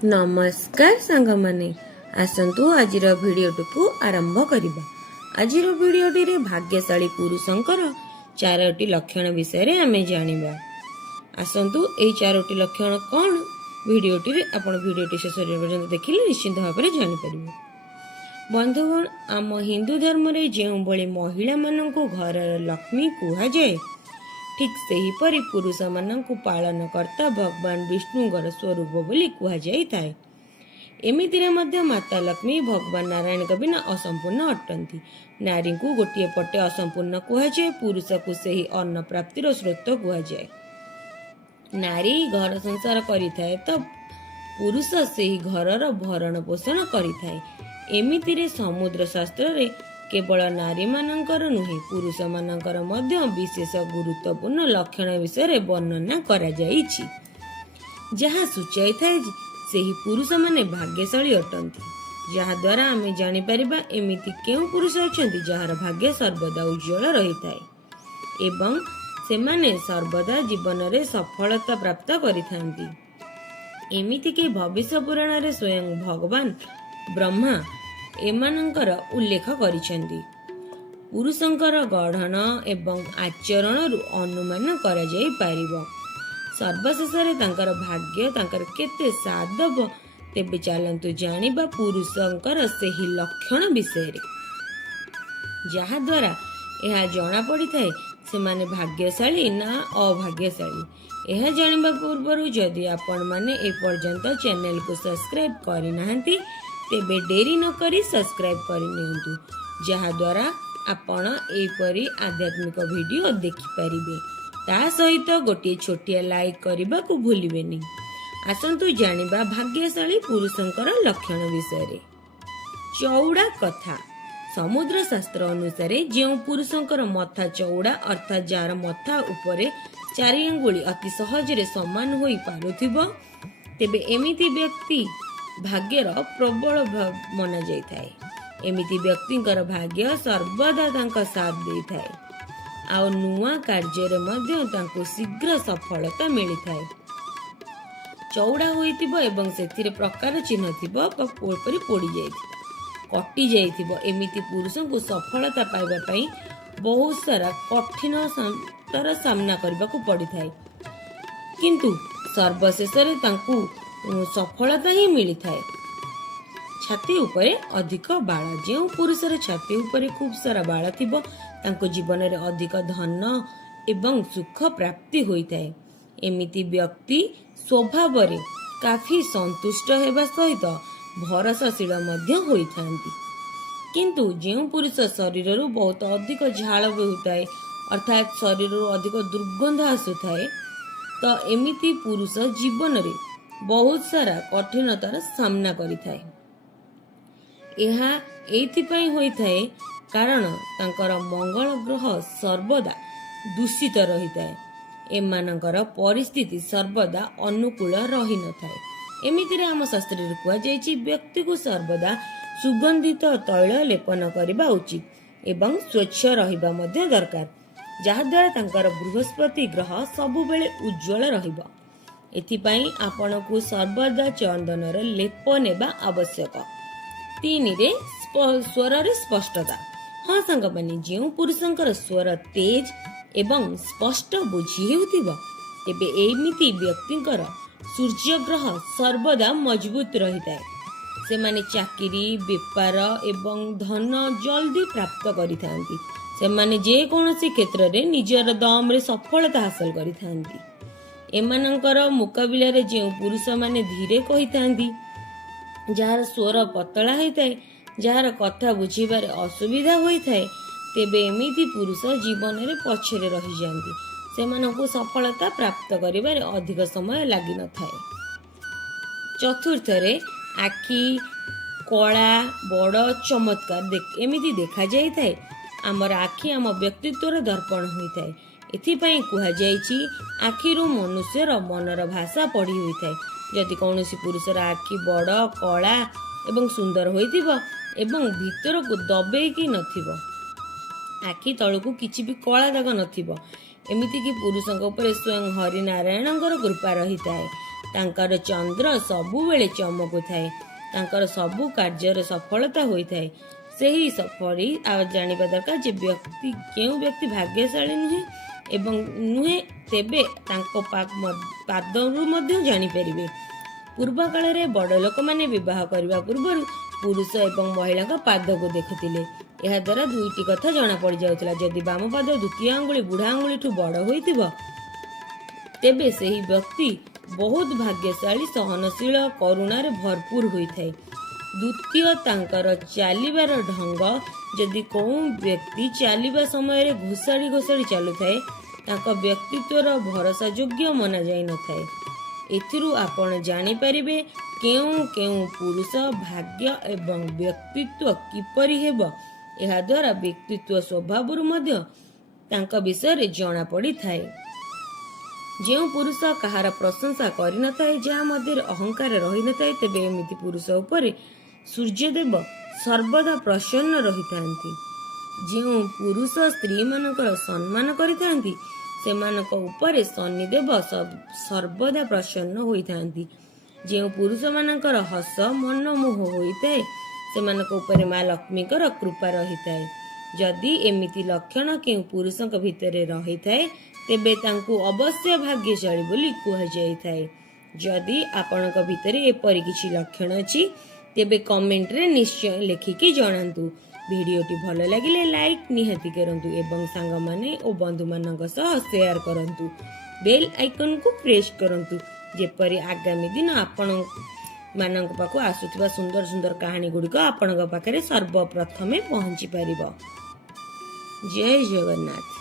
नमस्कार सांग माने आसतु आज भिडियोटी को आरंभ करिबा। आजिर भिडियोटी रे भाग्यशाली पुरुषंकर 4टी लक्षण विषय आमे जानिबा। आसतु एई 4टी लक्षण कौन भिडियोटी रे आपण भिडियोटी शेष पर्यंत देखिले निश्चित भाव में जानि परिबे। बंधुगण, आम हिंदू धर्म रे जेउ बळी महिला माननकु घरर लक्ष्मी कुहा जाए, ठीक सही परी पुरुष माननकु पालन करता भगवान विष्णुଙ୍କର स्वरूप बोली कुहा जाई थाए। एमितिरे मध्य माता लक्ष्मी भगवान नारायण बिना असंपूर्ण अटंती। नारी को गोटे पटे असंपूर्ण कुहा जाए, पुरुष को सही अन्न प्राप्तिर स्रोत कुहा जाए। नारी घर संसार करिथाए तो पुरुष सही घरर भरण पोषण करिथाए। एमितिरे समुद्र शास्त्र रे केवल नारी मानकर नुहे पुरुष मानकर मध्य विशेष गुरुत्वपूर्ण लक्षण विषय वर्णना करा जाइछि, जहाँ सूचाई थाए सेही पुरुष माने भाग्यशाली अटंती। जहाँ द्वारा आमे जानि परिबा एमिति केउ पुरुष अछंती जहार भाग्य सर्वदा उज्जवल रही थाए एवं सेमाने सर्वदा जीवन रे सफलता प्राप्त करिथांती। एमिति के भविष्य पुराण रे स्वयं भगवान ब्रह्मा एमानंकर उल्लेख करिसेंती। पुरुषंकर गढ़न एवं आचरण अनुमान करा जाई पारिबो। सर्वशेष तांकर भाग्य तांकर केते साधव तेबे चलंतु जानिबा पुरुषंकर सेही लक्षण विषय रे, जहा द्वारा यह जना पड़ी थाए से माने भाग्यशाली ना अभाग्यशाली। यह जानिबा पूर्व जदि आपण माने ए पर्यंत चैनल को सब्सक्राइब करि नाहंती तेबे डेरी न करी सब्सक्राइब करि नियंतु, जहा द्वारा आपण एपरी आध्यात्मिक वीडियो देखि परिबे। ता सहित गोटे छोटिया लाइक करबा को भूलिबेनी। आसंतु जानिबा भाग्यशाली पुरुषंकर लक्षण विषय रे। चौड़ा कथा। समुद्र शास्त्र अनुसार जेउ पुरुषंकर मथा चौड़ा अर्थात जार मथा उपरे 4 अंगुली अति सहज रे समान होई पारुथिबो, तेबे एमिति व्यक्ति भाग्यर प्रबल मना जाई थाए। एमिति व्यक्तिंकर भाग्य सर्वदा तांका साथ देई थाए आ नुआ कार्य रे मध्य तांको शीघ्र सफलता मिली थाए। चौड़ा होइतिबो एवं सेथिरे प्रकार चिन्ह थिबो परी पोड़ी जाइथिबो, कटि जाइथिबो। एमिति पुरुषों को सफलता पाइबा पई बहुत सारा कठिन तर सामना करबा को पड़ी थाए, किंतु सर्वशेष रे तांको सफलता ही मिली थाए। छाती उपरे अधिक बाळ। जेउ पुरुषर छाती उपरे खूब सारा बाळ थिबो तांको जीवन रे अधिक धन एवं सुख प्राप्ति होई थाए। एमिति व्यक्ति स्वभाव रे काफी संतुष्ट हेबा सहित भरसाशील मध्य होई थांती। किंतु जेउ पुरुष शरीर रु बहुत अधिक झाळ बहुताए अर्थात शरीर रु अधिक दुर्गंध आसुथाए, तो एमिति पुरुष जीवन रे बहुत सारा कठिनतार सामना करिथाए। एहा एथिपई होई थाए कारण तांकर मंगल ग्रह सर्वदा दूषित रही थाए। एमानकर परिस्थिति सर्वदा अनुकूल रही न थाए। एमितिरे आम शास्त्र रे कुआ जायछि व्यक्ति को सर्वदा सुगंधित तैल लेपन करबा उचित एवं स्वच्छ रहिबा मध्ये दरकार, जहा द्वारा तांकर बृहस्पति ग्रह सबु बेले उज्जवल रहिबो। एथिपई आपण को सर्वदा चंदन रे लेप नेबा आवश्यक। 3 रे स्वर रे स्पष्टता। हाँ सांग माने जेउ पुरुषंकर स्वर तेज एवं स्पष्ट बुझी हेउतिबो तेबे एमिति व्यक्तिंकर सूर्य ग्रह सर्वदा मजबूत रहिताए। से माने चाकरी व्यापार एवं धन जल्दी प्राप्त करिथांती। से माने जे कोनोसी क्षेत्र रे निजर दम रे सफलता हासिल करिथांती। एमानंकर मुकाबिला रे जेउ पुरुष माने धीरे कहिथांती, जार स्वर पतला होइताए, जार कथा बुझिबारे असुविधा होइथाए, तेबे एमिति पुरुष जीवन रे पछरे रहि जांती। सेमानकु सफलता प्राप्त करिबारे अधिक समय लागि न थाए। चतुर्थ रे आखि कला बड़ चमत्कार एमिति देखा जाई थाए। आमर आखि आम व्यक्तित्वर दर्पण होइथाए। एथिपई कुहा जाइछि आखिरु मनुष्यर मनर भाषा पढ़ी होइथाए। जदि कौनसी पुरुषर आखि बड़ कला एवं सुंदर होइथिबो एवं भीतर को दबेई कि नथिबो, आखि तळकु किछि भी कला दाग नथिबो, एमिति कि पुरुषंक ऊपर स्वयं हरि नारायणंकर कृपा रहिताए। ତାଙ୍କର ଚନ୍ଦ୍ର ସବୁବେଳେ ଚମକୁଥାଏ। ତାଙ୍କର ସବୁ କାର୍ଯ୍ୟରେ ସଫଳତା ହୋଇଥାଏ। ସେହି ସଫଳି ଜାଣିବା ଦରକାର ଯେ କେଉଁ ବ୍ୟକ୍ତି ଭାଗ୍ୟଶାଳୀ ନୁହେଁ ଏବଂ ନୁହେଁ ତେବେ ତାଙ୍କ ପାଦରୁ ମଧ୍ୟ ଜାଣିପାରିବେ। ପୂର୍ବ କାଳରେ ବଡ଼ ଲୋକମାନେ ବିବାହ କରିବା ପୂର୍ବରୁ ପୁରୁଷ ଏବଂ ମହିଳାଙ୍କ ପାଦକୁ ଦେଖୁଥିଲେ। ଏହାଦ୍ୱାରା ଦୁଇଟି କଥା ଜଣାପଡ଼ିଯାଉଥିଲା। ଯଦି ବାମ ପାଦ ଦ୍ୱିତୀୟ ଆଙ୍ଗୁଳି ବୁଢ଼ା ଆଙ୍ଗୁଳିଠୁ ବଡ଼ ହୋଇଥିବ ତେବେ ସେହି ବ୍ୟକ୍ତି ବହୁତ ଭାଗ୍ୟଶାଳୀ, ସହନଶୀଳ, କରୁଣାରେ ଭରପୁର ହୋଇଥାଏ। ଦ୍ୱିତୀୟ, ତାଙ୍କର ଚାଲିବାର ଢଙ୍ଗ। ଯଦି କେଉଁ ବ୍ୟକ୍ତି ଚାଲିବା ସମୟରେ ଘୋଷାଡ଼ି ଘୋଷାଡ଼ି ଚାଲୁଥାଏ ତାଙ୍କ ବ୍ୟକ୍ତିତ୍ୱର ଭରସାଯୋଗ୍ୟ ମନାଯାଇନଥାଏ। ଏଥିରୁ ଆପଣ ଜାଣିପାରିବେ କେଉଁ କେଉଁ ପୁରୁଷ ଭାଗ୍ୟ ଏବଂ ବ୍ୟକ୍ତିତ୍ୱ କିପରି ହେବ। ଏହାଦ୍ୱାରା ବ୍ୟକ୍ତିତ୍ୱ ସ୍ୱଭାବରୁ ମଧ୍ୟ ତାଙ୍କ ବିଷୟରେ ଜଣାପଡ଼ିଥାଏ। ଯେଉଁ ପୁରୁଷ କାହାର ପ୍ରଶଂସା କରିନଥାଏ, ଯାହା ମଧ୍ୟରେ ଅହଙ୍କାର ରହିନଥାଏ, ତେବେ ଏମିତି ପୁରୁଷ ଉପରେ ସୂର୍ଯ୍ୟଦେବ ସର୍ବଦା ପ୍ରସନ୍ନ ରହିଥାନ୍ତି। ଯେଉଁ ପୁରୁଷ ସ୍ତ୍ରୀମାନଙ୍କର ସମ୍ମାନ କରିଥାନ୍ତି ସେମାନଙ୍କ ଉପରେ ଶନିଦେବ ସର୍ବଦା ପ୍ରସନ୍ନ ହୋଇଥାନ୍ତି। ଯେଉଁ ପୁରୁଷମାନଙ୍କର ହସ ମନମୋହ ହୋଇଥାଏ ସେମାନଙ୍କ ଉପରେ ମା ଲକ୍ଷ୍ମୀଙ୍କର କୃପା ରହିଥାଏ। ଯଦି ଏମିତି ଲକ୍ଷଣ କେଉଁ ପୁରୁଷଙ୍କ ଭିତରେ ରହିଥାଏ ତେବେ ତାଙ୍କୁ ଅବଶ୍ୟ ଭାଗ୍ୟଶାଳୀ ବୋଲି କୁହାଯାଇଥାଏ। ଯଦି ଆପଣଙ୍କ ଭିତରେ ଏପରି କିଛି ଲକ୍ଷଣ ଅଛି ତେବେ କମେଣ୍ଟରେ ନିଶ୍ଚୟ ଲେଖିକି ଜଣାନ୍ତୁ। ଭିଡ଼ିଓଟି ଭଲ ଲାଗିଲେ ଲାଇକ୍ ନିହାତି କରନ୍ତୁ ଏବଂ ସାଙ୍ଗମାନେ ଓ ବନ୍ଧୁମାନଙ୍କ ସହ ସେୟାର କରନ୍ତୁ। ବେଲ୍ ଆଇକନକୁ ପ୍ରେସ୍ କରନ୍ତୁ ଯେପରି ଆଗାମୀ ଦିନ ଆପଣମାନଙ୍କ ପାଖକୁ ଆସୁଥିବା ସୁନ୍ଦର ସୁନ୍ଦର କାହାଣୀ ଗୁଡ଼ିକ ଆପଣଙ୍କ ପାଖରେ ସର୍ବପ୍ରଥମେ ପହଞ୍ଚି ପାରିବ। ଜୟ ଜଗନ୍ନାଥ।